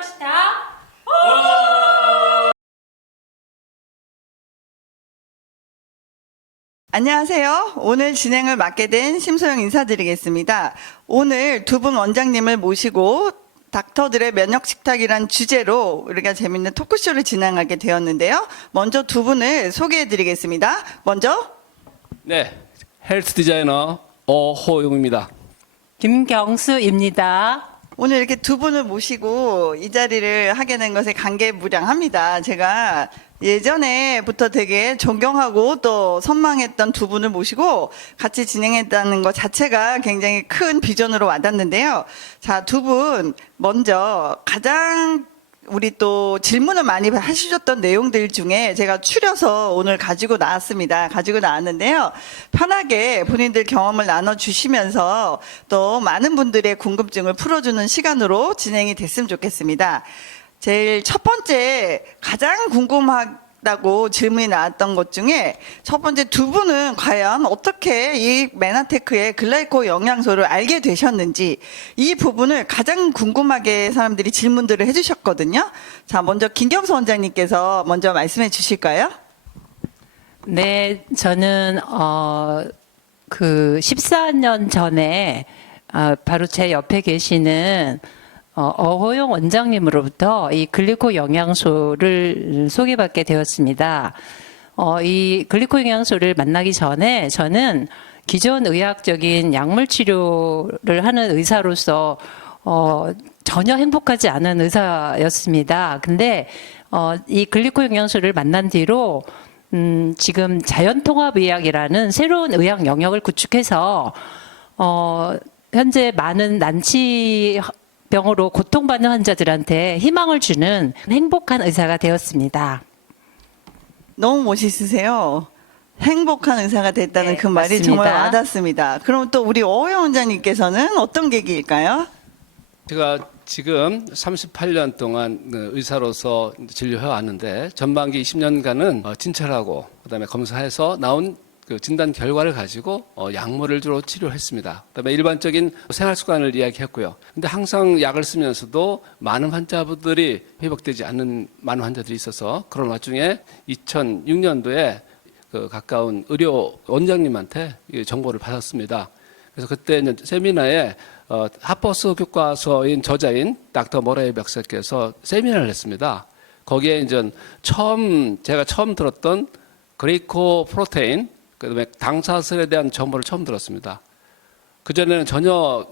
면역시타. 안녕하세요. 오늘 진행을 맡게 된 심소영 인사드리겠습니다. 오늘 두 분 원장님을 모시고 닥터들의 면역식탁이란 주제로 우리가 재밌는 토크쇼를 진행하게 되었는데요. 먼저 두 분을 소개해드리겠습니다. 먼저 네, 헬스 디자이너 어호용입니다. 김경수입니다. 오늘 이렇게 두 분을 모시고 이 자리를 하게 된 것에 감개무량합니다. 제가 예전에부터 되게 존경하고 또 선망했던 두 분을 모시고 같이 진행했다는 것 자체가 굉장히 큰 비전으로 와닿는데요. 자, 두 분 먼저 가장 우리 또 질문을 많이 하시셨던 내용들 중에 제가 추려서 오늘 가지고 나왔는데요. 편하게 본인들 경험을 나눠주시면서 또 많은 분들의 궁금증을 풀어주는 시간으로 진행이 됐으면 좋겠습니다. 제일 첫 번째 가장 궁금하다고 질문이 나왔던 것 중에 첫 번째, 두 분은 과연 어떻게 이 메나테크의 글라이코 영양소를 알게 되셨는지 이 부분을 가장 궁금하게 사람들이 질문들을 해주셨거든요. 자, 먼저 김경수 원장님께서 먼저 말씀해 주실까요? 네, 저는 14년 전에 바로 제 옆에 계시는 어호용 원장님으로부터 이 글리코 영양소를 소개받게 되었습니다. 이 글리코 영양소를 만나기 전에 저는 기존 의학적인 약물 치료를 하는 의사로서 전혀 행복하지 않은 의사였습니다. 근데 이 글리코 영양소를 만난 뒤로 지금 자연통합의학이라는 새로운 의학 영역을 구축해서 현재 많은 난치병으로 고통받는 환자들한테 희망을 주는 행복한 의사가 되었습니다. 너무 멋있으세요. 행복한 의사가 됐다는 네, 그 말이 맞습니다. 정말 와닿습니다. 그럼 또 우리 어호영 원장님께서는 어떤 계기일까요? 제가 지금 38년 동안 의사로서 진료해 왔는데 전반기 20년간은 진찰하고 그다음에 검사해서 나온 그 진단 결과를 가지고 약물을 주로 치료했습니다. 그다음에 일반적인 생활 습관을 이야기했고요. 근데 항상 약을 쓰면서도 많은 환자분들이 회복되지 않는 많은 환자들이 있어서 그런 와중에 2006년도에 그 가까운 의료 원장님한테 이 정보를 받았습니다. 그래서 그때 이제 세미나에 하버스 교과서인 저자인 닥터 모레이 박사께서 세미나를 했습니다. 거기에 이제 제가 처음 들었던 그레이코 프로테인, 그다음에 당사슬에 대한 정보를 처음 들었습니다. 그전에는 전혀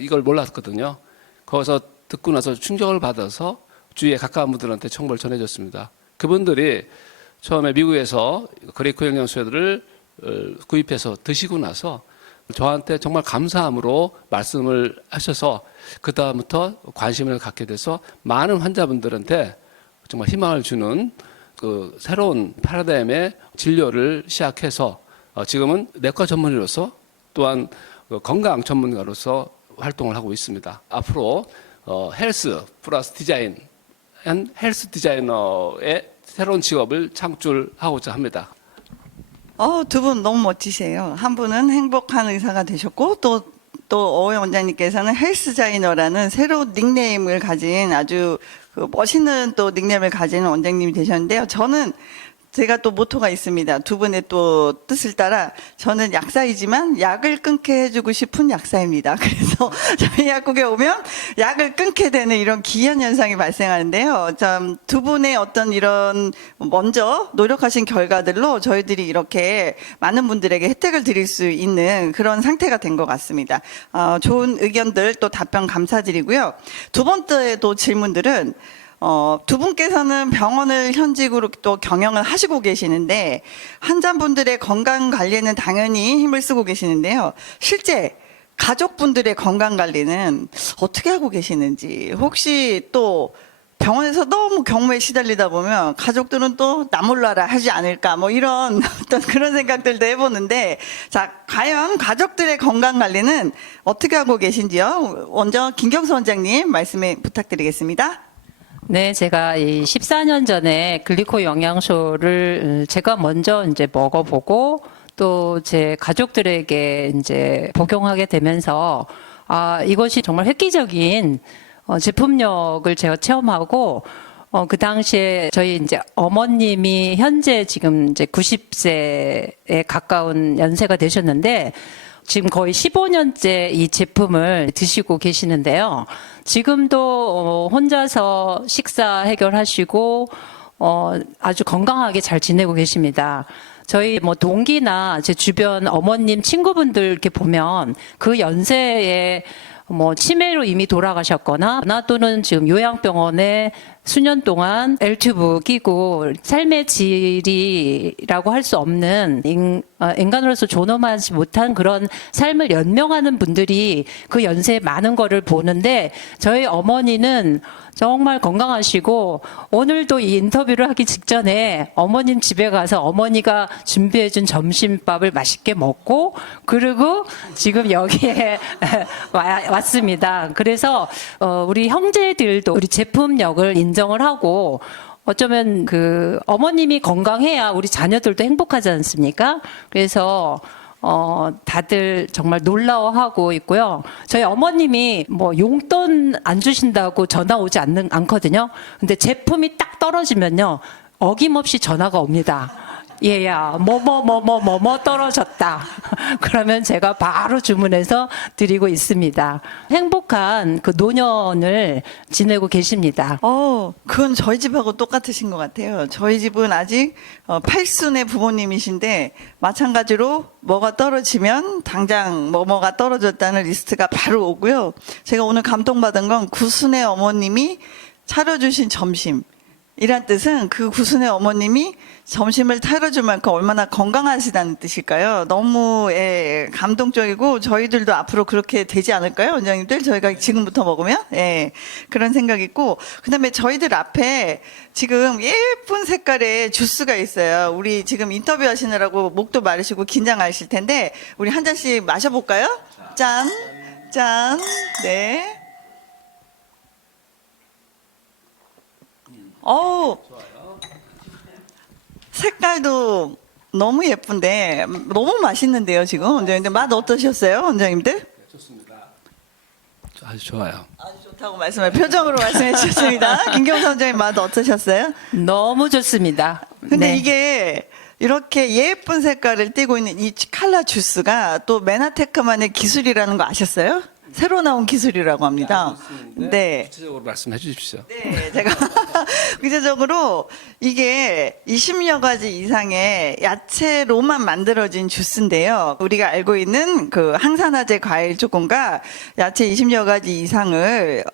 이걸 몰랐거든요. 거기서 듣고 나서 충격을 받아서 주위에 가까운 분들한테 정보를 전해줬습니다. 그분들이 처음에 미국에서 그레이코 영양소를 구입해서 드시고 나서 저한테 정말 감사함으로 말씀을 하셔서 그다음부터 관심을 갖게 돼서 많은 환자분들한테 정말 희망을 주는 그 새로운 패러다임의 진료를 시작해서 지금은 내과 전문의로서 또한 건강 전문가로서 활동을 하고 있습니다. 앞으로 헬스 플러스 디자인, 헬스 디자이너의 새로운 직업을 창출하고자 합니다. 두 분 너무 멋지세요. 한 분은 행복한 의사가 되셨고 또 어호영 원장님께서는 헬스 자이너라는 새로운 닉네임을 가진 아주 그 멋있는 또 닉네임을 가진 원장님이 되셨는데요. 제가 또 모토가 있습니다. 두 분의 또 뜻을 따라 저는 약사이지만 약을 끊게 해주고 싶은 약사입니다. 그래서 저희 약국에 오면 약을 끊게 되는 이런 기이한 현상이 발생하는데요. 참 두 분의 어떤 이런 먼저 노력하신 결과들로 저희들이 이렇게 많은 분들에게 혜택을 드릴 수 있는 그런 상태가 된 것 같습니다. 좋은 의견들 또 답변 감사드리고요. 두 번째 또 질문들은 두 분께서는 병원을 현직으로 또 경영을 하시고 계시는데 환자분들의 건강 관리에는 당연히 힘을 쓰고 계시는데요. 실제 가족분들의 건강 관리는 어떻게 하고 계시는지, 혹시 또 병원에서 너무 경무에 시달리다 보면 가족들은 또 나 몰라라 하지 않을까, 뭐 이런 어떤 그런 생각들도 해보는데, 자, 과연 가족들의 건강 관리는 어떻게 하고 계신지요? 먼저 김경수 원장님 말씀을 부탁드리겠습니다. 네, 제가 이 14년 전에 글리코 영양소를 제가 먼저 이제 먹어보고 또 제 가족들에게 이제 복용하게 되면서 이것이 정말 획기적인 제품력을 제가 체험하고 그 당시에 저희 이제 어머님이 현재 지금 이제 90세에 가까운 연세가 되셨는데 지금 거의 15년째 이 제품을 드시고 계시는데요. 지금도 혼자서 식사 해결하시고 아주 건강하게 잘 지내고 계십니다. 저희 뭐 동기나 제 주변 어머님 친구분들 이렇게 보면 그 연세에 뭐 치매로 이미 돌아가셨거나 또는 지금 요양병원에 수년 동안 L튜브 끼고 삶의 질이라고 할 수 없는 인간으로서 존엄하지 못한 그런 삶을 연명하는 분들이 그 연세에 많은 거를 보는데 저희 어머니는 정말 건강하시고 오늘도 이 인터뷰를 하기 직전에 어머님 집에 가서 어머니가 준비해준 점심밥을 맛있게 먹고 그리고 지금 여기에 왔습니다. 그래서 우리 형제들도 우리 제품력을 인정을 하고 어쩌면 그 어머님이 건강해야 우리 자녀들도 행복하지 않습니까? 그래서 다들 정말 놀라워하고 있고요. 저희 어머님이 뭐 용돈 안 주신다고 전화 오지 않거든요. 근데 제품이 딱 떨어지면요. 어김없이 전화가 옵니다. 얘야, 뭐뭐 떨어졌다. 그러면 제가 바로 주문해서 드리고 있습니다. 행복한 그 노년을 지내고 계십니다. 그건 저희 집하고 똑같으신 것 같아요. 저희 집은 아직 8순의 부모님이신데 마찬가지로 뭐가 떨어지면 당장 뭐가 떨어졌다는 리스트가 바로 오고요. 제가 오늘 감동받은 건 9순의 어머님이 차려주신 점심. 이란 뜻은 그 9순의 어머님이 점심을 차려줄 만큼 얼마나 건강하시다는 뜻일까요? 너무 감동적이고 저희들도 앞으로 그렇게 되지 않을까요? 원장님들? 저희가 지금부터 먹으면? 그런 생각이 있고 그다음에 저희들 앞에 지금 예쁜 색깔의 주스가 있어요. 우리 지금 인터뷰 하시느라고 목도 마르시고 긴장하실 텐데 우리 한 잔씩 마셔볼까요? 짠! 짠! 네. 색깔도 너무 예쁜데 너무 맛있는데요 지금 원장님들 맛 어떠셨어요 원장님들? 좋습니다. 아주 좋아요. 아주 좋다고 표정으로 말씀해 주셨습니다. 김경선 원장님 맛 어떠셨어요? 너무 좋습니다. 근데 네. 이게 이렇게 예쁜 색깔을 띠고 있는 이 칼라 주스가 또 메나테크만의 기술이라는 거 아셨어요? 새로 나온 기술이라고 합니다. 네. 구체적으로 말씀해 주십시오. 네, 제가 구체적으로 이게 20여 가지 이상의 야채로만 만들어진 주스인데요. 우리가 알고 있는 그 항산화제 과일 조금과 야채 20여 가지 이상을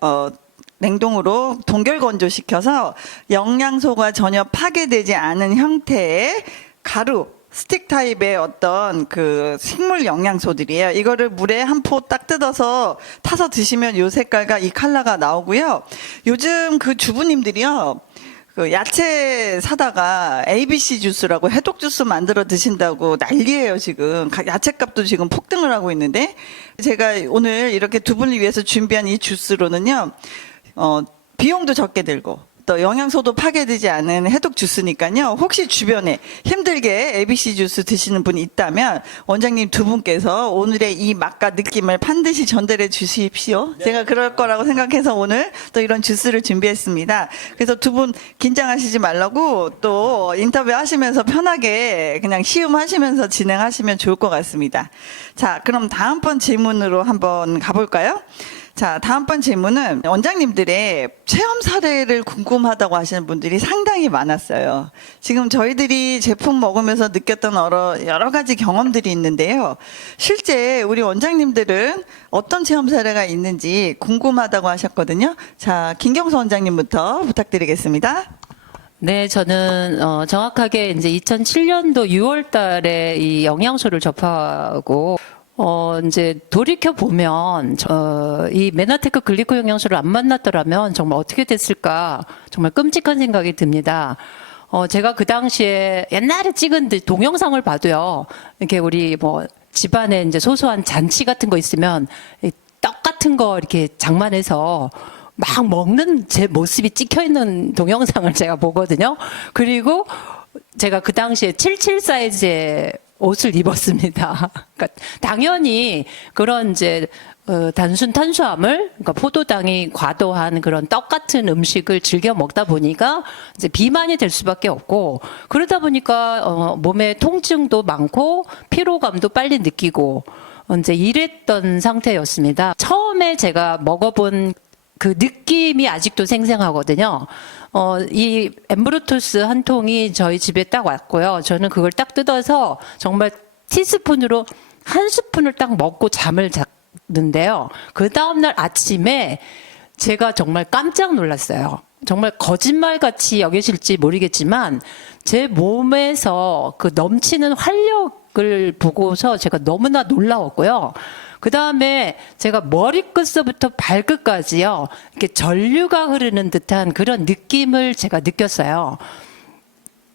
냉동으로 동결 건조시켜서 영양소가 전혀 파괴되지 않은 형태의 가루 스틱 타입의 어떤 그 식물 영양소들이에요. 이거를 물에 한 포 딱 뜯어서 타서 드시면 요 색깔과 이 컬러가 나오고요. 요즘 그 주부님들이요. 그 야채 사다가 ABC 주스라고 해독 주스 만들어 드신다고 난리예요, 지금. 야채값도 지금 폭등을 하고 있는데 제가 오늘 이렇게 두 분을 위해서 준비한 이 주스로는요. 비용도 적게 들고 또 영양소도 파괴되지 않은 해독 주스니까요. 혹시 주변에 힘들게 ABC 주스 드시는 분이 있다면 원장님 두 분께서 오늘의 이 맛과 느낌을 반드시 전달해 주십시오. 제가 그럴 거라고 생각해서 오늘 또 이런 주스를 준비했습니다. 그래서 두 분 긴장하시지 말라고 또 인터뷰 하시면서 편하게 그냥 시음하시면서 진행하시면 좋을 것 같습니다. 자, 그럼 다음번 질문으로 한번 가볼까요? 자, 다음번 질문은 원장님들의 체험 사례를 궁금하다고 하시는 분들이 상당히 많았어요. 지금 저희들이 제품 먹으면서 느꼈던 여러 가지 경험들이 있는데요. 실제 우리 원장님들은 어떤 체험 사례가 있는지 궁금하다고 하셨거든요. 자, 김경선 원장님부터 부탁드리겠습니다. 네, 저는 정확하게 이제 2007년도 6월 달에 이 영양소를 접하고 이제 돌이켜 보면 이 메나테크 글리코 영양소를 안 만났더라면 정말 어떻게 됐을까 정말 끔찍한 생각이 듭니다. 제가 그 당시에 옛날에 찍은 동영상을 봐도요. 이렇게 우리 뭐 집안에 이제 소소한 잔치 같은 거 있으면 떡 같은 거 이렇게 장만해서 막 먹는 제 모습이 찍혀 있는 동영상을 제가 보거든요. 그리고 제가 그 당시에 77 사이즈의 옷을 입었습니다. 그러니까 당연히 그런 이제 단순 탄수화물, 그러니까 포도당이 과도한 그런 떡 같은 음식을 즐겨 먹다 보니까 이제 비만이 될 수밖에 없고, 그러다 보니까 몸에 통증도 많고 피로감도 빨리 느끼고 이제 이랬던 상태였습니다. 처음에 제가 먹어본 그 느낌이 아직도 생생하거든요. 이 엠브루토스 한 통이 저희 집에 딱 왔고요. 저는 그걸 딱 뜯어서 정말 티스푼으로 한 스푼을 딱 먹고 잠을 잤는데요. 그 다음날 아침에 제가 정말 깜짝 놀랐어요. 정말 거짓말같이 여기실지 모르겠지만 제 몸에서 그 넘치는 활력을 보고서 제가 너무나 놀라웠고요. 그 다음에 제가 머리끝서부터 발끝까지요, 이렇게 전류가 흐르는 듯한 그런 느낌을 제가 느꼈어요.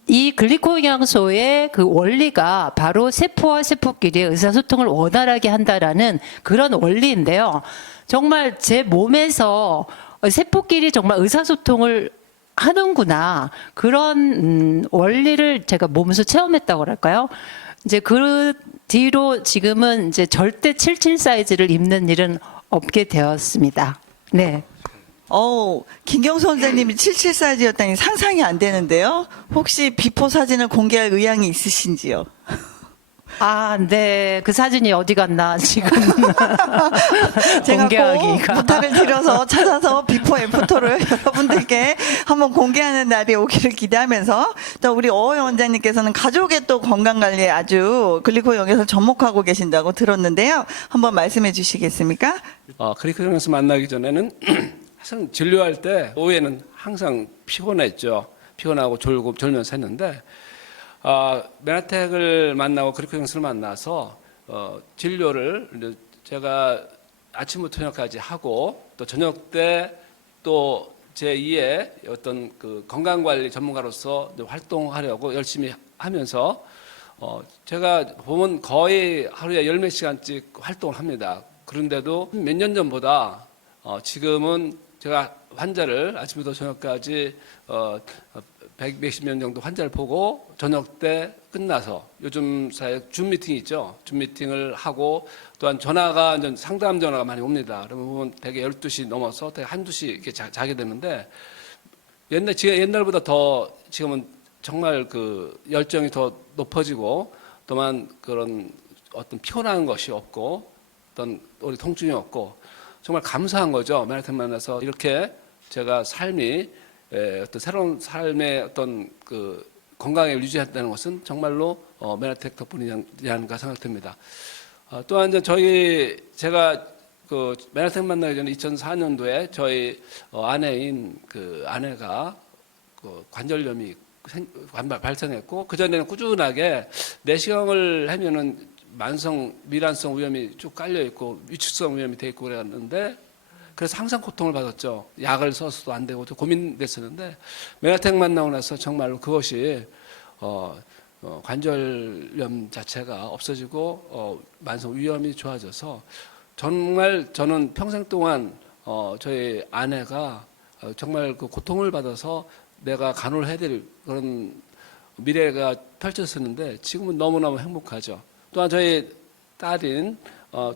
이 글리코영양소의 그 원리가 바로 세포와 세포끼리의 의사소통을 원활하게 한다라는 그런 원리인데요. 정말 제 몸에서 세포끼리 정말 의사소통을 하는구나. 그런 원리를 제가 몸에서 체험했다고 할까요? 이제 그 뒤로 지금은 이제 절대 77 사이즈를 입는 일은 없게 되었습니다. 네. 김경수 원장님이 77 사이즈였다니 상상이 안 되는데요. 혹시 비포 사진을 공개할 의향이 있으신지요? 네. 그 사진이 어디 갔나, 지금. 제가 꼭 공개하기가. 부탁을 드려서 찾아서 비포 애프터를 여러분들께 한번 공개하는 날이 오기를 기대하면서, 또 우리 어허 원장님께서는 가족의 또 건강 관리에 아주 글리코영양소를 접목하고 계신다고 들었는데요. 한번 말씀해 주시겠습니까? 글리코영양소 만나기 전에는 항상 진료할 때 오후에는 항상 피곤했죠. 피곤하고 졸면서 했는데, 메나텍을 만나고 글리코영양소를 만나서 진료를 이제 제가 아침부터 저녁까지 하고, 또 저녁 때 또 제2의 어떤 그 건강관리 전문가로서 활동하려고 열심히 하면서 제가 보면 거의 하루에 10몇 시간씩 활동을 합니다. 그런데도 몇 년 전보다 지금은 제가 환자를 아침부터 저녁까지 100몇 명 정도 환자를 보고 저녁 때 끝나서 요즘 사이에 줌 미팅이 있죠. 줌 미팅을 하고, 또한 전화가 이제 상담 전화가 많이 옵니다. 그러면 보면 대개 12시 넘어서 대개 한두 시 이렇게 자게 되는데, 옛날보다 더 지금은 정말 그 열정이 더 높아지고, 또한 그런 어떤 피곤한 것이 없고, 어떤 우리 통증이 없고, 정말 감사한 거죠. 메나텍 만나서 이렇게 제가 삶이 어떤 새로운 삶의 어떤 그 건강을 유지한다는 것은 정말로 메나텍 덕분이라는가 생각됩니다. 또한 이제 제가 그 메나텍 만나기 전에 2004년도에 저희 아내인 그 아내가 그 관절염이 발생했고, 그 전에는 꾸준하게 내시경을 하면은 미란성 위험이 쭉 깔려 있고 위축성 위험이 돼 있고 그랬는데, 그래서 항상 고통을 받았죠. 약을 써서도 안 되고 고민됐었는데, 메나텍 만나고 나서 정말로 그것이 관절염 자체가 없어지고 만성 위험이 좋아져서, 정말 저는 평생 동안 저희 아내가 정말 그 고통을 받아서 내가 간호를 해야 될 그런 미래가 펼쳐졌었는데, 지금은 너무너무 행복하죠. 또한 저희 딸인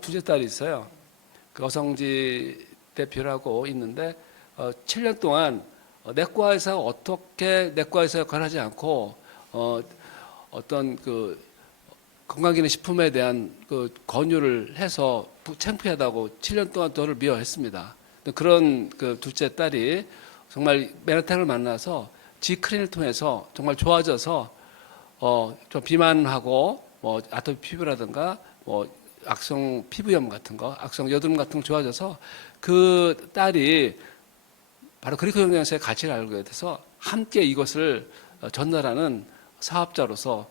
둘째 딸이 있어요. 그 어성지 대표라고 있는데 7년 동안 내과 의사가 어떻게 내과 의사 역할을 하지 않고 어떤 그 건강기능식품에 대한 그 권유를 해서 창피하다고 7년 동안 저를 미워했습니다. 그런 그 둘째 딸이 정말 메나텍을 만나서 G크린을 통해서 정말 좋아져서 좀 비만하고 아토피 피부라든가 악성 피부염 같은 거, 악성 여드름 같은 거 좋아져서, 그 딸이 바로 글리코영양소의 가치를 알게 돼서 함께 이것을 전달하는 사업자로서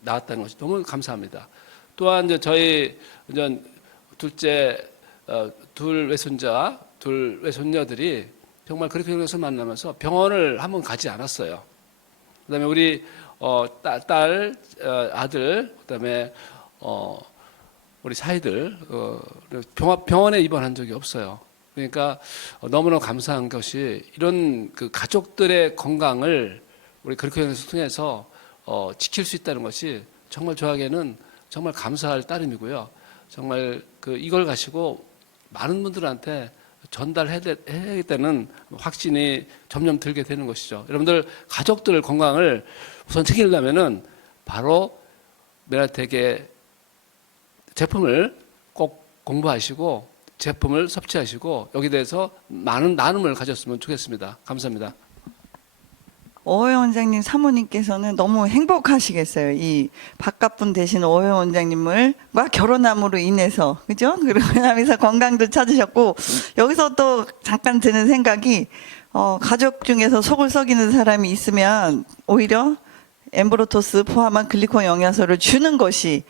나왔다는 것이 너무 감사합니다. 또한 이제 저희 이제 둘째 둘 외손녀들이 정말 글리코영양소를 만나면서 병원을 한번 가지 않았어요. 그다음에 우리 딸, 아들, 그다음에 우리 사이들 병원에 입원한 적이 없어요. 그러니까 너무나 감사한 것이, 이런 그 가족들의 건강을 우리 글리코영양소 통해서 지킬 수 있다는 것이 정말 저에게는 정말 감사할 따름이고요. 정말 이걸 가지고 많은 분들한테 전달해야 되는 확신이 점점 들게 되는 것이죠. 여러분들 가족들 건강을 우선 챙기려면은 바로 메나텍의 제품을 꼭 공부하시고 제품을 섭취하시고 여기 대해서 많은 나눔을 가졌으면 좋겠습니다. 감사합니다. 오호영 원장님 사모님께서는 너무 행복하시겠어요. 이 바깥분 대신 오호영 원장님과 결혼함으로 인해서, 그죠? 그러고 나면서 건강도 찾으셨고, 여기서 또 잠깐 드는 생각이, 가족 중에서 속을 썩이는 사람이 있으면 오히려 엠브로토스 포함한 글리콘 영양소를 주는 것이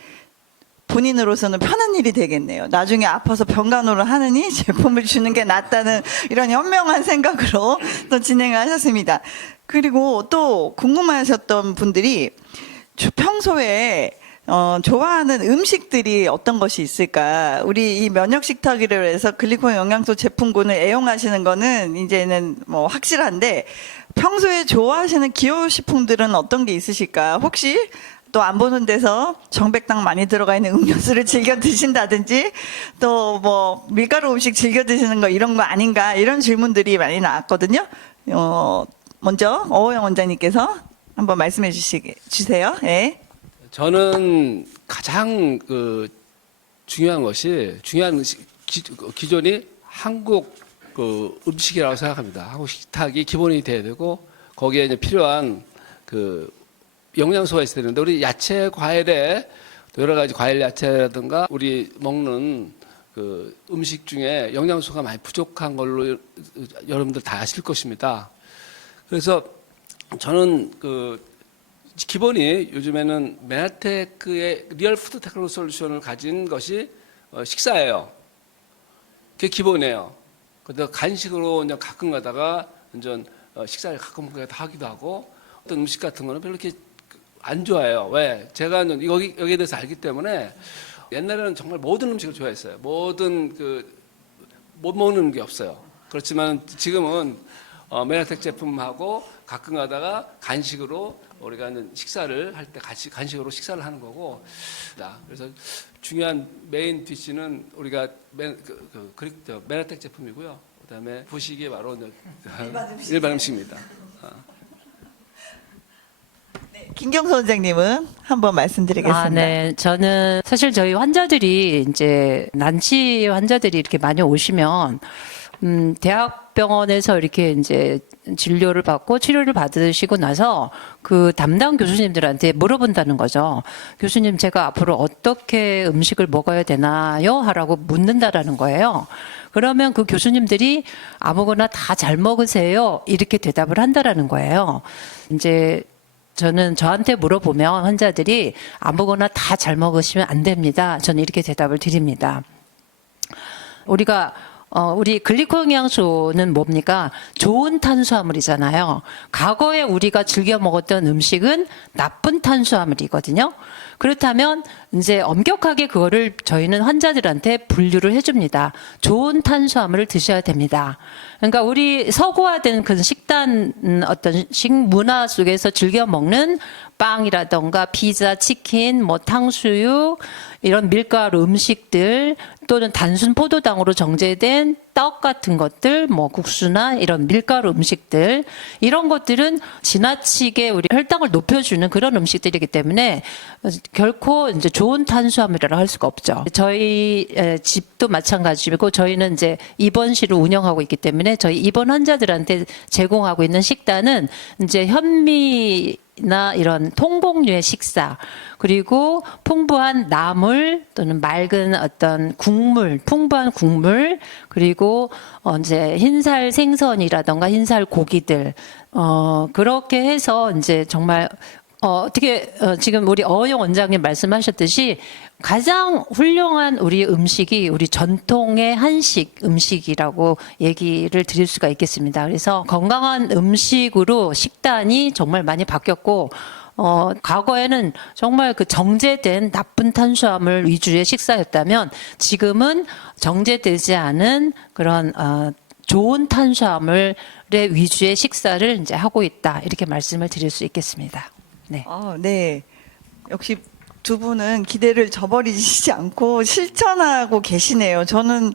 본인으로서는 편한 일이 되겠네요. 나중에 아파서 병간호를 하느니 제품을 주는 게 낫다는 이런 현명한 생각으로 또 진행을 하셨습니다. 그리고 또 궁금하셨던 분들이 평소에 좋아하는 음식들이 어떤 것이 있을까? 우리 이 면역식탁이라 해서 글리콘 영양소 제품군을 애용하시는 거는 이제는 뭐 확실한데 평소에 좋아하시는 기호식품들은 어떤 게 있으실까? 혹시 또 안 보는 데서 정백당 많이 들어가 있는 음료수를 즐겨 드신다든지 또 뭐 밀가루 음식 즐겨 드시는 거 이런 거 아닌가 이런 질문들이 많이 나왔거든요. 먼저 오호영 원장님께서 한번 말씀해 주세요. 네. 저는 가장 중요한 기존이 한국 음식이라고 생각합니다. 한국 식탁이 기본이 돼야 되고 거기에 이제 필요한 영양소가 있어야 되는데 우리 야채, 과일에 여러 가지 과일 야채라든가 우리 먹는 음식 중에 영양소가 많이 부족한 걸로 여러분들 다 아실 것입니다. 그래서 저는 기본이 요즘에는 메나테크의 리얼 푸드 테크놀로지 솔루션을 가진 것이 식사예요. 그게 기본이에요. 그래서 간식으로 이제 가끔 가다가 이제 식사를 가끔 하기도 하고 어떤 음식 같은 거는 별로 이렇게 안 좋아해요. 왜? 제가 여기에 대해서 알기 때문에 옛날에는 정말 모든 음식을 좋아했어요. 모든 못 먹는 게 없어요. 그렇지만 지금은 메나텍 제품하고 가끔 가다가 간식으로 우리가 식사를 할 때 같이 간식으로 식사를 하는 거고. 그래서 중요한 메인 디시는 우리가 메나텍 제품이고요. 그다음에 부식이 바로 일반 음식입니다. 김경수 원장님은 한번 말씀드리겠습니다. 네. 저는 사실 저희 환자들이 이제 난치 환자들이 이렇게 많이 오시면 대학병원에서 이렇게 이제 진료를 받고 치료를 받으시고 나서 그 담당 교수님들한테 물어본다는 거죠. 교수님, 제가 앞으로 어떻게 음식을 먹어야 되나요? 하라고 묻는다라는 거예요. 그러면 그 교수님들이 아무거나 다 잘 먹으세요. 이렇게 대답을 한다라는 거예요. 이제 저는 저한테 물어보면 환자들이 아무거나 다 잘 먹으시면 안 됩니다. 저는 이렇게 대답을 드립니다. 우리 글리콘 영양소는 뭡니까? 좋은 탄수화물이잖아요. 과거에 우리가 즐겨 먹었던 음식은 나쁜 탄수화물이거든요. 그렇다면 이제 엄격하게 그거를 저희는 환자들한테 분류를 해줍니다. 좋은 탄수화물을 드셔야 됩니다. 그러니까 우리 서구화된 그 식단 어떤 식문화 속에서 즐겨 먹는 빵이라던가 피자, 치킨, 뭐 탕수육 이런 밀가루 음식들 또는 단순 포도당으로 정제된 떡 같은 것들, 뭐 국수나 이런 밀가루 음식들 이런 것들은 지나치게 우리 혈당을 높여주는 그런 음식들이기 때문에 결코 이제 좋은 탄수화물이라고 할 수가 없죠. 저희 집도 마찬가지고 저희는 이제 입원실을 운영하고 있기 때문에 저희 입원 환자들한테 제공하고 있는 식단은 이제 현미나 이런 통곡류의 식사 그리고 풍부한 나물 또는 맑은 어떤 국물, 풍부한 국물 그리고 이제 흰살 생선이라던가 흰살 고기들 그렇게 해서 이제 정말 어떻게 지금 우리 어영 원장님 말씀하셨듯이 가장 훌륭한 우리 음식이 우리 전통의 한식 음식이라고 얘기를 드릴 수가 있겠습니다. 그래서 건강한 음식으로 식단이 정말 많이 바뀌었고 과거에는 정말 그 정제된 나쁜 탄수화물 위주의 식사였다면 지금은 정제되지 않은 그런 좋은 탄수화물의 위주의 식사를 이제 하고 있다 이렇게 말씀을 드릴 수 있겠습니다. 네. 네. 역시 두 분은 기대를 저버리지 않고 실천하고 계시네요. 저는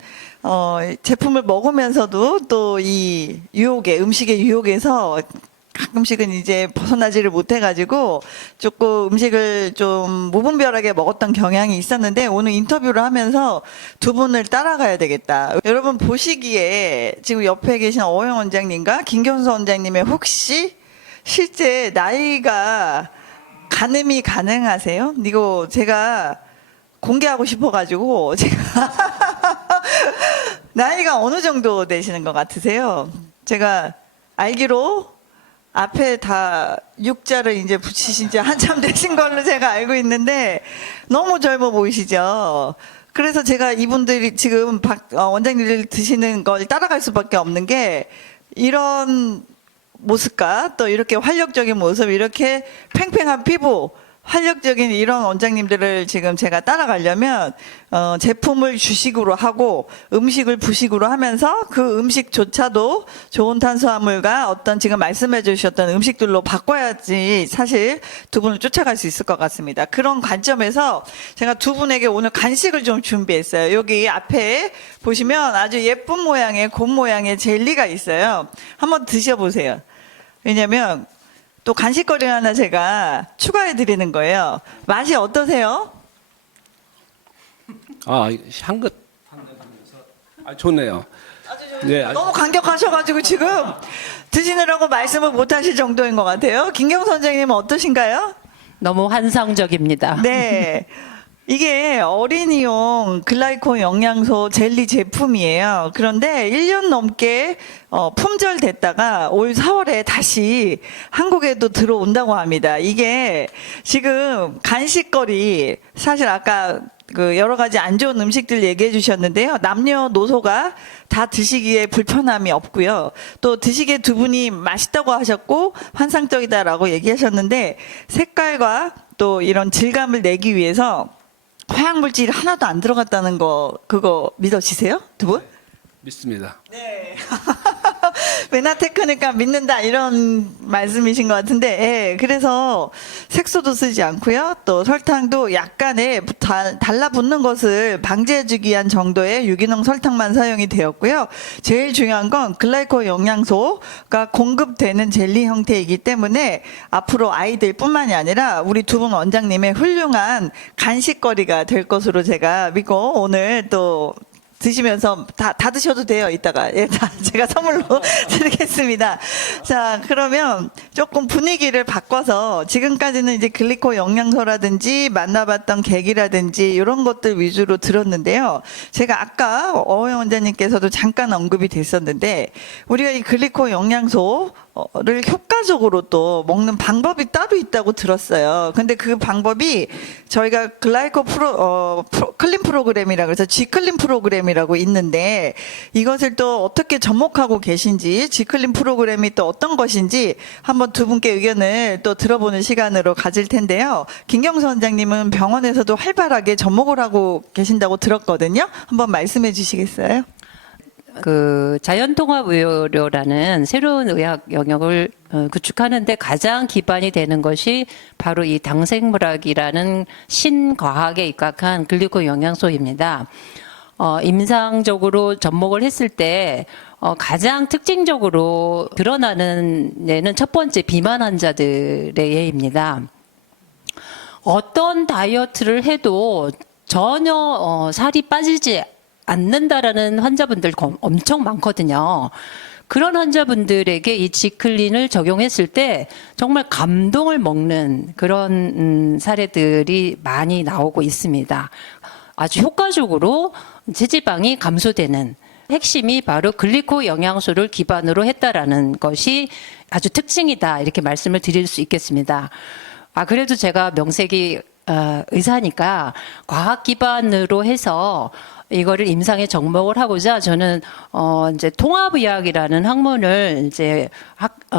제품을 먹으면서도 또 이 유혹에 음식의 유혹에서 가끔씩은 이제 벗어나지를 못해가지고 조금 음식을 좀 무분별하게 먹었던 경향이 있었는데 오늘 인터뷰를 하면서 두 분을 따라가야 되겠다. 여러분 보시기에 지금 옆에 계신 어영 원장님과 김경수 원장님의 혹시 실제 나이가 가늠이 가능하세요? 이거 제가 공개하고 싶어가지고 제가 나이가 어느 정도 되시는 것 같으세요? 제가 알기로 앞에 다 6자를 이제 붙이신 지 한참 되신 걸로 제가 알고 있는데 너무 젊어 보이시죠? 그래서 제가 이분들이 지금 원장님들 드시는 걸 따라갈 수밖에 없는 게 이런 모습과 또 이렇게 활력적인 모습, 이렇게 팽팽한 피부, 활력적인 이런 원장님들을 지금 제가 따라가려면 제품을 주식으로 하고 음식을 부식으로 하면서 그 음식조차도 좋은 탄수화물과 어떤 지금 말씀해 주셨던 음식들로 바꿔야지 사실 두 분을 쫓아갈 수 있을 것 같습니다. 그런 관점에서 제가 두 분에게 오늘 간식을 좀 준비했어요. 여기 앞에 보시면 아주 예쁜 모양의 곰 모양의 젤리가 있어요. 한번 드셔보세요. 왜냐면 또 간식거리 하나 제가 추가해 드리는 거예요. 맛이 어떠세요? 향긋. 좋네요. 네, 너무 감격하셔가지고 지금 드시느라고 말씀을 못 하실 정도인 것 같아요. 김경 선생님은 어떠신가요? 너무 환상적입니다. 네. 이게 어린이용 글라이콘 영양소 젤리 제품이에요. 그런데 1년 넘게 품절됐다가 올 4월에 다시 한국에도 들어온다고 합니다. 이게 지금 간식거리, 사실 아까 그 여러 가지 안 좋은 음식들 얘기해 주셨는데요. 남녀노소가 다 드시기에 불편함이 없고요. 또 드시기에 두 분이 맛있다고 하셨고 환상적이다라고 얘기하셨는데 색깔과 또 이런 질감을 내기 위해서 화학물질이 하나도 안 들어갔다는 거 그거 믿어지세요? 두 분? 믿습니다. 네. 메나테크니까 믿는다 이런 말씀이신 것 같은데, 예, 그래서 색소도 쓰지 않고요. 또 설탕도 약간의 달라붙는 것을 방지해주기 위한 정도의 유기농 설탕만 사용이 되었고요. 제일 중요한 건 글라이콜 영양소가 공급되는 젤리 형태이기 때문에 앞으로 아이들뿐만이 아니라 우리 두 분 원장님의 훌륭한 간식거리가 될 것으로 제가 믿고 오늘 또 드시면서 다 드셔도 돼요. 이따가 예, 다 제가 선물로 드리겠습니다. 자, 그러면 조금 분위기를 바꿔서 지금까지는 이제 글리코 영양소라든지 만나봤던 계기라든지 이런 것들 위주로 들었는데요. 제가 아까 어영 원장님께서도 잠깐 언급이 됐었는데 우리가 이 글리코 영양소를 효과적으로 또 먹는 방법이 따로 있다고 들었어요. 근데 그 방법이 저희가 글라이코 클린 프로그램이라고 해서 G클린 프로그램이라고 있는데 이것을 또 어떻게 접목하고 계신지 G클린 프로그램이 또 어떤 것인지 한번 두 분께 의견을 또 들어보는 시간으로 가질 텐데요. 김경수 원장님은 병원에서도 활발하게 접목을 하고 계신다고 들었거든요. 한번 말씀해 주시겠어요? 그 자연통합의료라는 새로운 의학 영역을 구축하는데 가장 기반이 되는 것이 바로 이 당생물학이라는 신과학에 입각한 글리코 영양소입니다. 임상적으로 접목을 했을 때 가장 특징적으로 드러나는 예는 첫 번째 비만 환자들의 예입니다. 어떤 다이어트를 해도 전혀 살이 빠지지 않는다라는 환자분들 엄청 많거든요. 그런 환자분들에게 이 지클린을 적용했을 때 정말 감동을 먹는 그런 사례들이 많이 나오고 있습니다. 아주 효과적으로 체지방이 감소되는 핵심이 바로 글리코 영양소를 기반으로 했다라는 것이 아주 특징이다 이렇게 말씀을 드릴 수 있겠습니다. 그래도 제가 명색이 의사니까 과학 기반으로 해서 이거를 임상에 접목을 하고자 저는 이제 통합의학이라는 학문을 이제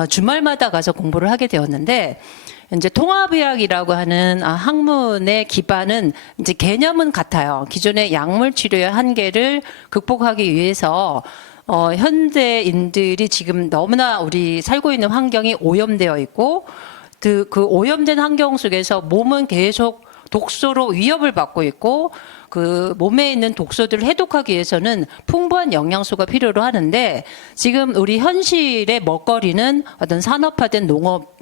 주말마다 가서 공부를 하게 되었는데 이제 통합의학이라고 하는 학문의 기반은 이제 개념은 같아요. 기존의 약물 치료의 한계를 극복하기 위해서 현대인들이 지금 너무나 우리 살고 있는 환경이 오염되어 있고 그 오염된 환경 속에서 몸은 계속 독소로 위협을 받고 있고 그 몸에 있는 독소들을 해독하기 위해서는 풍부한 영양소가 필요로 하는데 지금 우리 현실의 먹거리는 어떤 산업화된 농업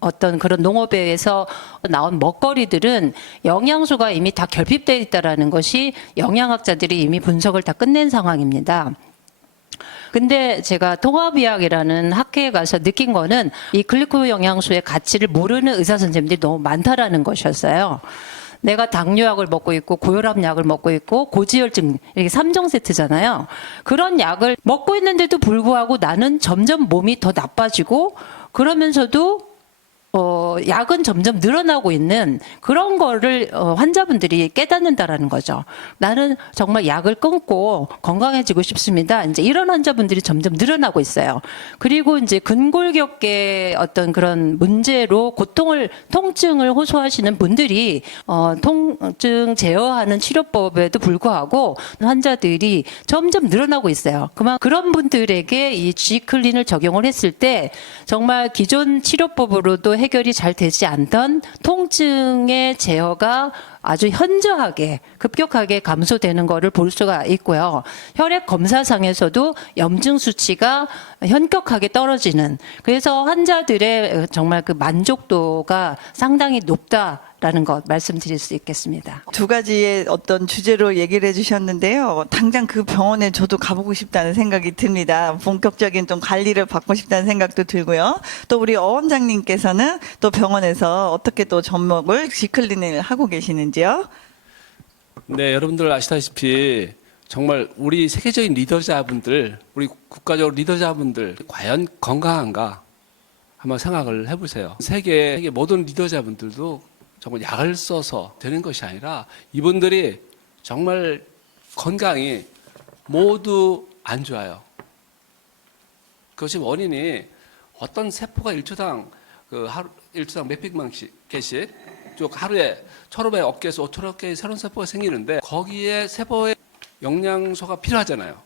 어떤 그런 농업에서 나온 먹거리들은 영양소가 이미 다 결핍되어 있다라는 것이 영양학자들이 이미 분석을 다 끝낸 상황입니다. 근데 제가 통합의학이라는 학회에 가서 느낀 거는 이 글리코 영양소의 가치를 모르는 의사 선생님들이 너무 많다라는 것이었어요. 내가 당뇨약을 먹고 있고 고혈압 약을 먹고 있고 고지혈증 이렇게 3종 세트잖아요. 그런 약을 먹고 있는데도 불구하고 나는 점점 몸이 더 나빠지고 그러면서도 약은 점점 늘어나고 있는 그런 거를 환자분들이 깨닫는다라는 거죠. 나는 정말 약을 끊고 건강해지고 싶습니다. 이제 이런 환자분들이 점점 늘어나고 있어요. 그리고 이제 근골격계 어떤 그런 문제로 통증을 호소하시는 분들이 통증 제어하는 치료법에도 불구하고 환자들이 점점 늘어나고 있어요. 그런 분들에게 이 G클린을 적용을 했을 때 정말 기존 치료법으로도 해결이 잘 되지 않던 통증의 제어가 아주 현저하게 급격하게 감소되는 것을 볼 수가 있고요. 혈액 검사상에서도 염증 수치가 현격하게 떨어지는 그래서 환자들의 정말 그 만족도가 상당히 높다라는 것 말씀드릴 수 있겠습니다. 두 가지의 어떤 주제로 얘기를 해주셨는데요. 당장 그 병원에 저도 가보고 싶다는 생각이 듭니다. 본격적인 좀 관리를 받고 싶다는 생각도 들고요. 또 우리 어 원장님께서는 또 병원에서 어떻게 또 접목을 G클린을 하고 계시는지요? 네, 여러분들 아시다시피 정말 우리 세계적인 리더자분들, 우리 국가적 리더자분들 과연 건강한가 한번 생각을 해보세요. 세계 모든 리더자분들도 정말 약을 써서 되는 것이 아니라 이분들이 정말 건강이 모두 안 좋아요. 그것이 원인이 어떤 세포가 1초당 일초당 몇백만 개씩 쭉 하루에 1,500억 개에서 5천억 개의 새로운 세포가 생기는데 거기에 세포에 영양소가 필요하잖아요.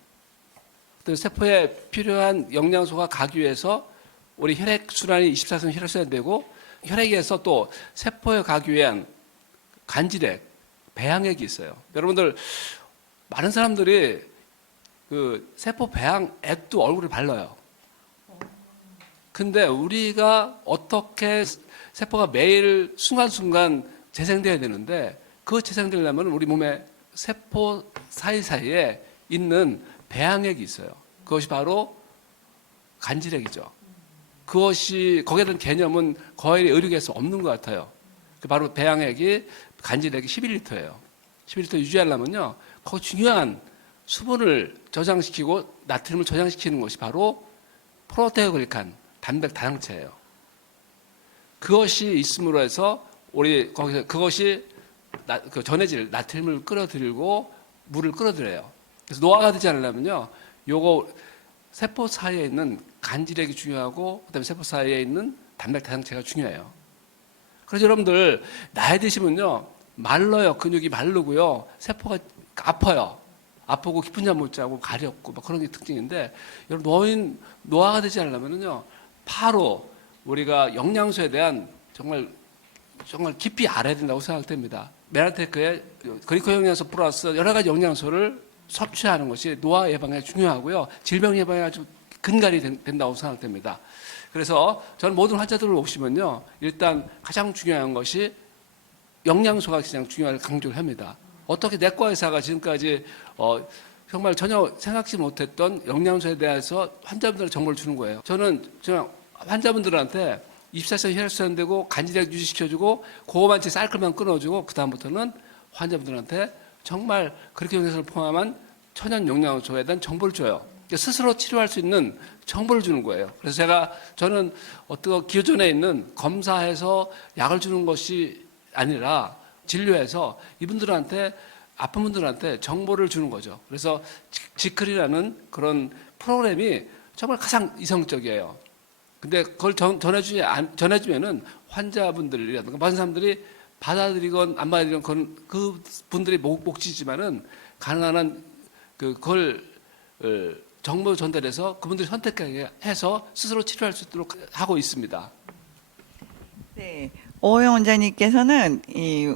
세포에 필요한 영양소가 가기 위해서 우리 혈액순환이 24시간 혈액순환이 되고 혈액에서 또 세포에 가기 위한 간질액, 배양액이 있어요. 여러분들 많은 사람들이 그 세포 배양액도 얼굴에 발라요. 근데 우리가 어떻게 세포가 매일 순간순간 재생돼야 되는데 그 재생되려면 우리 몸에 세포 사이사이에 있는 배양액이 있어요. 그것이 바로 간질액이죠. 거기에 대한 개념은 거의 의료계에서 없는 것 같아요. 바로 배양액이 간질액이 11리터예요. 11리터 유지하려면요. 거기 중요한 수분을 저장시키고 나트륨을 저장시키는 것이 바로 프로테오글리칸 단백 다당체예요. 그것이 있음으로 해서 우리 거기서 그것이 그 전해질 나트륨을 끌어들이고 물을 끌어들여요. 그래서 노화가 되지 않으려면요. 요거 세포 사이에 있는 간질액이 중요하고 그다음에 세포 사이에 있는 단백 다당체가 중요해요. 그래서 여러분들 나이 드시면요. 말라요. 근육이 마르고요. 세포가 아파요. 아프고 깊은 잠 못 자고 가렵고 막 그런 게 특징인데 여러분 노화가 되지 않으려면요. 바로 우리가 영양소에 대한 정말 깊이 알아야 된다고 생각됩니다. 메라테크의 글리코 영양소 플러스 여러 가지 영양소를 섭취하는 것이 노화 예방에 중요하고요. 질병 예방에 아주 근간이 된다고 생각됩니다. 그래서 저는 모든 환자들을 오시면요. 일단 가장 중요한 것이 영양소가 가장 중요한 강조를 합니다. 어떻게 내과 의사가 지금까지 정말 전혀 생각지 못했던 영양소에 대해서 환자분들한테 정보를 주는 거예요. 저는 환자분들한테 24시간 혈액순환되고 간질액 유지시켜주고 고구마치 사이클만 끊어주고 그 다음부터는 환자분들한테 정말 그렇게 영양소를 포함한 천연 영양소에 대한 정보를 줘요. 스스로 치료할 수 있는 정보를 주는 거예요. 그래서 저는 어떤 기존에 있는 검사해서 약을 주는 것이 아니라 진료해서 이분들한테 아픈 분들한테 정보를 주는 거죠. 그래서 G클이라는 그런 프로그램이 정말 가장 이성적이에요. 근데 그걸 전해주면은 환자분들이라든가 많은 사람들이 받아들이건 안 받아들이건 그 분들이 몫이지만은 가능한 한 그걸 정보 전달해서 그분들이 선택하게 해서 스스로 치료할 수 있도록 하고 있습니다. 네. 오영 원장님께서는 이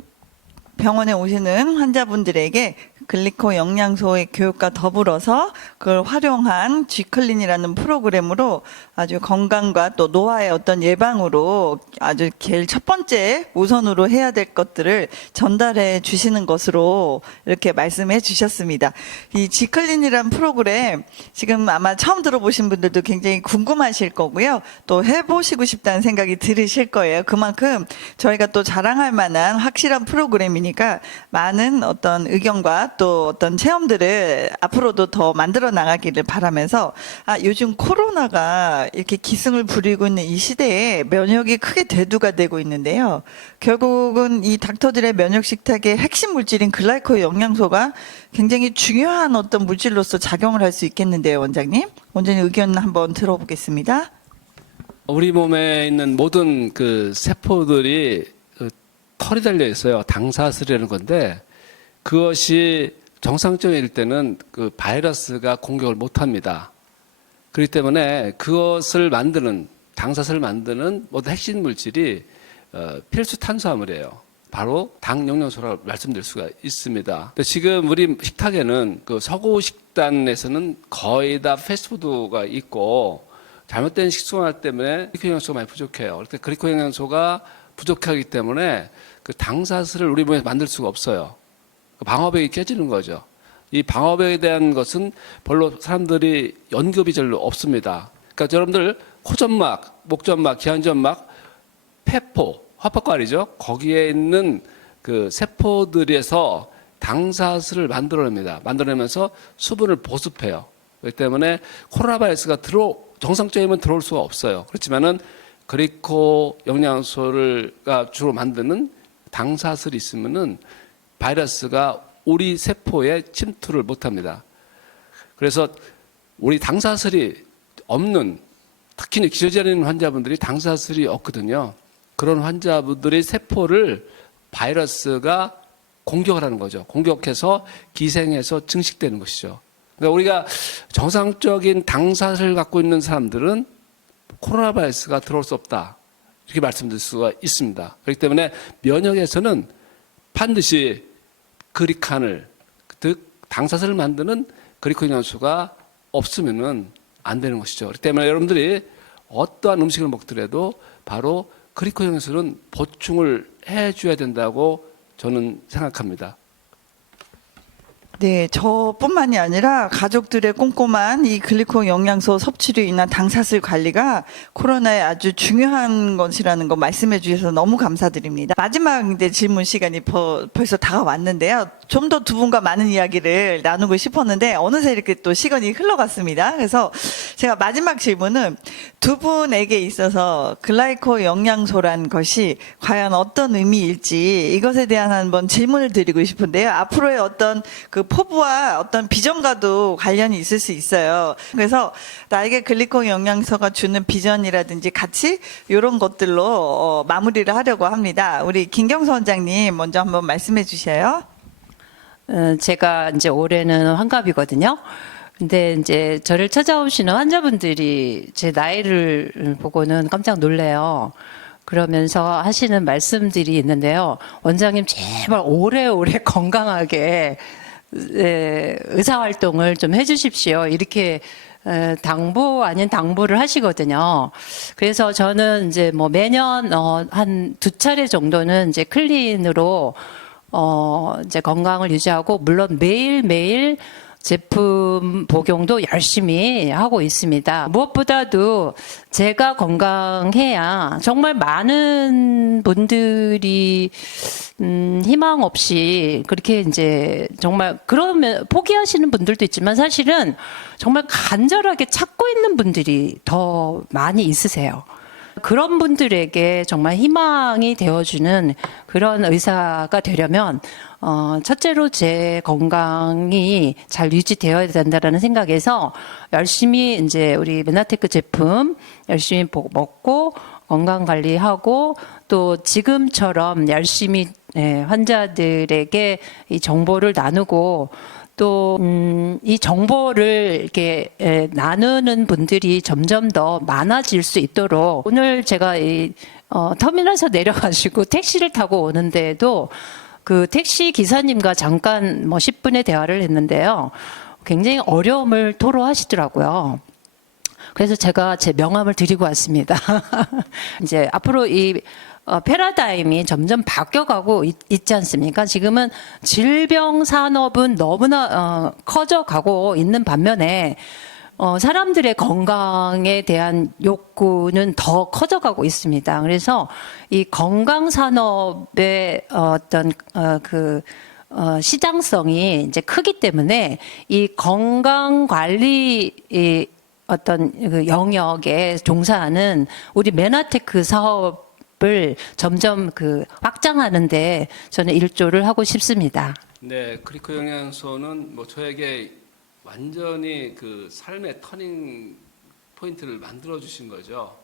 병원에 오시는 환자분들에게 글리코 영양소의 교육과 더불어서 그걸 활용한 G클린이라는 프로그램으로 아주 건강과 또 노화의 어떤 예방으로 아주 제일 첫 번째 우선으로 해야 될 것들을 전달해 주시는 것으로 이렇게 말씀해 주셨습니다. 이 G클린이라는 프로그램 지금 아마 처음 들어보신 분들도 굉장히 궁금하실 거고요. 또 해보시고 싶다는 생각이 들으실 거예요. 그만큼 저희가 또 자랑할 만한 확실한 프로그램이니까 많은 어떤 의견과 또 어떤 체험들을 앞으로도 더 만들어 나가기를 바라면서 요즘 코로나가 이렇게 기승을 부리고 있는 이 시대에 면역이 크게 대두가 되고 있는데요. 결국은 이 닥터들의 면역 식탁의 핵심 물질인 글라이코 영양소가 굉장히 중요한 어떤 물질로서 작용을 할 수 있겠는데요, 원장님. 원장님 의견 한번 들어보겠습니다. 우리 몸에 있는 모든 그 세포들이 털이 달려 있어요. 당사슬이라는 건데 그것이 정상적일 때는 그 바이러스가 공격을 못 합니다. 그렇기 때문에 그것을 만드는 당사슬을 만드는 모든 핵심 물질이 필수 탄수화물이에요. 바로 당 영양소라고 말씀드릴 수가 있습니다. 근데 지금 우리 식탁에는 그 서구 식단에서는 거의 다 패스트푸드가 있고 잘못된 식생활 때문에 그리코 영양소가 많이 부족해요. 그런데 그리코 영양소가 부족하기 때문에 그 당사슬을 우리 몸에 만들 수가 없어요. 방어벽이 깨지는 거죠. 이 방어벽에 대한 것은 별로 사람들이 연급이 별로 없습니다. 그러니까 여러분들 코점막, 목점막, 기한점막, 폐포, 화법관이죠. 거기에 있는 그 세포들에서 당사슬을 만들어냅니다. 만들어내면서 수분을 보습해요. 그렇기 때문에 코로나 바이러스가 정상적이면 들어올 수가 없어요. 그렇지만은 그리코 영양소가 주로 만드는 당사슬이 있으면은 바이러스가 우리 세포에 침투를 못합니다. 그래서 우리 당사슬이 없는 특히 기저질환 환자분들이 당사슬이 없거든요. 그런 환자분들의 세포를 바이러스가 공격을 하는 거죠. 공격해서 기생해서 증식되는 것이죠. 그러니까 우리가 정상적인 당사슬을 갖고 있는 사람들은 코로나 바이러스가 들어올 수 없다. 이렇게 말씀드릴 수가 있습니다. 그렇기 때문에 면역에서는 반드시 그리칸을, 즉 당사슬을 만드는 그리코 영양소가 없으면은 안 되는 것이죠. 그렇기 때문에 여러분들이 어떠한 음식을 먹더라도 바로 그리코 영양소는 보충을 해줘야 된다고 저는 생각합니다. 네, 저뿐만이 아니라 가족들의 꼼꼼한 이 글리코 영양소 섭취로 인한 당사슬 관리가 코로나에 아주 중요한 것이라는 거 말씀해 주셔서 너무 감사드립니다. 마지막 이제 질문 시간이 벌써 다가왔는데요. 좀 더 두 분과 많은 이야기를 나누고 싶었는데 어느새 이렇게 또 시간이 흘러갔습니다. 그래서 제가 마지막 질문은 두 분에게 있어서 글라이코 영양소란 것이 과연 어떤 의미일지 이것에 대한 한번 질문을 드리고 싶은데요. 앞으로의 어떤 그 포부와 어떤 비전과도 관련이 있을 수 있어요. 그래서 나에게 글리코 영양소가 주는 비전이라든지 가치 이런 것들로 마무리를 하려고 합니다. 우리 김경수 원장님 먼저 한번 말씀해 주셔요. 제가 이제 올해는 환갑이거든요. 근데 이제 저를 찾아오시는 환자분들이 제 나이를 보고는 깜짝 놀래요. 그러면서 하시는 말씀들이 있는데요. 원장님 제발 오래오래 건강하게 의사활동을 좀 해주십시오. 이렇게 당부 아닌 당부를 하시거든요. 그래서 저는 이제 뭐 매년 한 2차례 정도는 이제 클린으로 이제 건강을 유지하고 물론 매일매일 제품 복용도 열심히 하고 있습니다. 무엇보다도 제가 건강해야 정말 많은 분들이 희망 없이 그렇게 이제 정말 그러면 포기하시는 분들도 있지만 사실은 정말 간절하게 찾고 있는 분들이 더 많이 있으세요. 그런 분들에게 정말 희망이 되어주는 그런 의사가 되려면 첫째로 제 건강이 잘 유지되어야 된다라는 생각에서 열심히 이제 우리 메나테크 제품 열심히 먹고 건강 관리하고 또 지금처럼 열심히 환자들에게 이 정보를 나누고 또 이 정보를 이렇게 나누는 분들이 점점 더 많아질 수 있도록 오늘 제가 이 터미널에서 내려가지고 택시를 타고 오는데도 그 택시 기사님과 잠깐 뭐 10분의 대화를 했는데요. 굉장히 어려움을 토로하시더라고요. 그래서 제가 제 명함을 드리고 왔습니다. 이제 앞으로 이 패러다임이 점점 바뀌어가고 있지 않습니까? 지금은 질병 산업은 너무나 커져가고 있는 반면에 사람들의 건강에 대한 욕구는 더 커져가고 있습니다. 그래서 이 건강 산업의 어떤 시장성이 이제 크기 때문에 이 건강 관리 어떤 그 영역에 종사하는 우리 메나테크 사업을 점점 확장하는데 저는 일조를 하고 싶습니다. 네, 크리코 영양소는 뭐 저에게 완전히 그 삶의 터닝 포인트를 만들어 주신 거죠.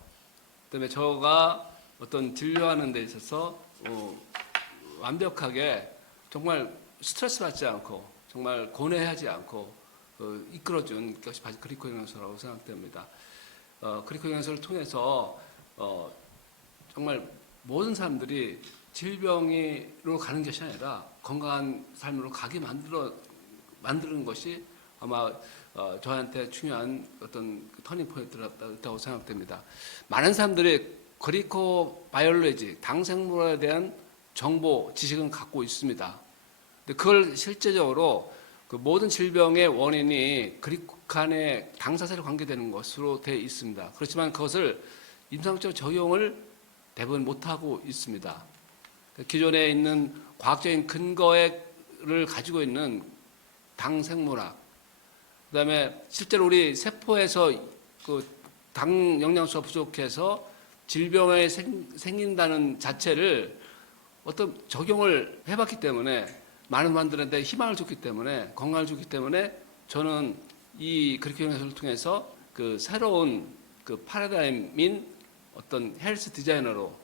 그다음에 저가 어떤 진료하는 데 있어서 완벽하게 정말 스트레스 받지 않고 정말 고뇌하지 않고 이끌어준 것이 바로 크리코 영양소라고 생각됩니다. 크리코 영양소를 통해서 정말 모든 사람들이 질병으로 가는 것이 아니라 건강한 삶으로 가게 만드는 것이 아마 저한테 중요한 어떤 터닝 포인트였다고 생각됩니다. 많은 사람들이 크리코 바이올로지, 당생물에 대한 정보, 지식은 갖고 있습니다. 근데 그걸 실제적으로 그 모든 질병의 원인이 그리칸의 당사자로 관계되는 것으로 되어 있습니다. 그렇지만 그것을 임상적 적용을 대부분 못하고 있습니다. 기존에 있는 과학적인 근거를 가지고 있는 당생물학, 그다음에 실제로 우리 세포에서 그 당 영양소가 부족해서 질병이 생긴다는 자체를 어떤 적용을 해봤기 때문에 많은 분들한테 희망을 줬기 때문에 건강을 줬기 때문에 저는 이 크리코 영양소를 통해서 그 새로운 그 파라다임인 어떤 헬스 디자이너로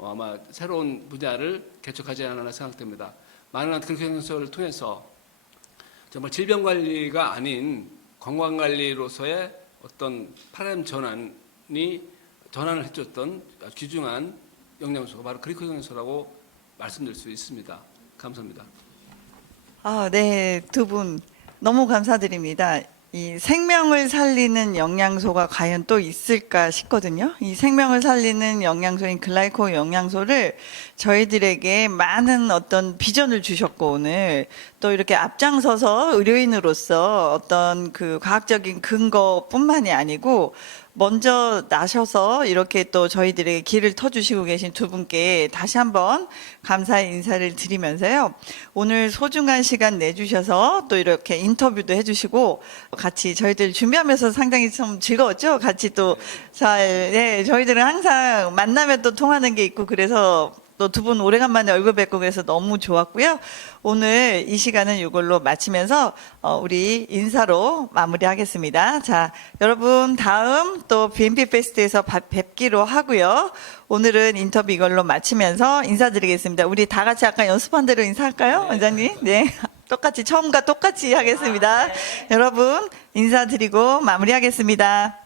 아마 새로운 분야를 개척하지 않았나 생각됩니다. 많은 크리코 영양소를 통해서 정말 질병 관리가 아닌 건강 관리로서의 어떤 파라다임 전환을 해줬던 귀중한 영양소가 바로 크리코 영양소라고 말씀드릴 수 있습니다. 감사합니다. 네, 두 분 너무 감사드립니다. 이 생명을 살리는 영양소가 과연 또 있을까 싶거든요. 이 생명을 살리는 영양소인 글라이코 영양소를 저희들에게 많은 어떤 비전을 주셨고, 오늘 또 이렇게 앞장서서 의료인으로서 어떤 그 과학적인 근거뿐만이 아니고 먼저 나셔서 이렇게 또 저희들에게 길을 터주시고 계신 두 분께 다시 한번 감사의 인사를 드리면서요. 오늘 소중한 시간 내주셔서 또 이렇게 인터뷰도 해주시고 같이 저희들 준비하면서 상당히 좀 즐거웠죠? 같이 또 저희들은 항상 만나면 또 통하는 게 있고 그래서 또 두 분 오래간만에 얼굴 뵙고 그래서 너무 좋았고요. 오늘 이 시간은 이걸로 마치면서 우리 인사로 마무리하겠습니다. 자, 여러분 다음 또 BNP 페스트에서 뵙기로 하고요. 오늘은 인터뷰 이걸로 마치면서 인사드리겠습니다. 우리 다 같이 아까 연습한 대로 인사할까요, 원장님? 네, 똑같이 처음과 똑같이 하겠습니다. 여러분 인사드리고 마무리하겠습니다.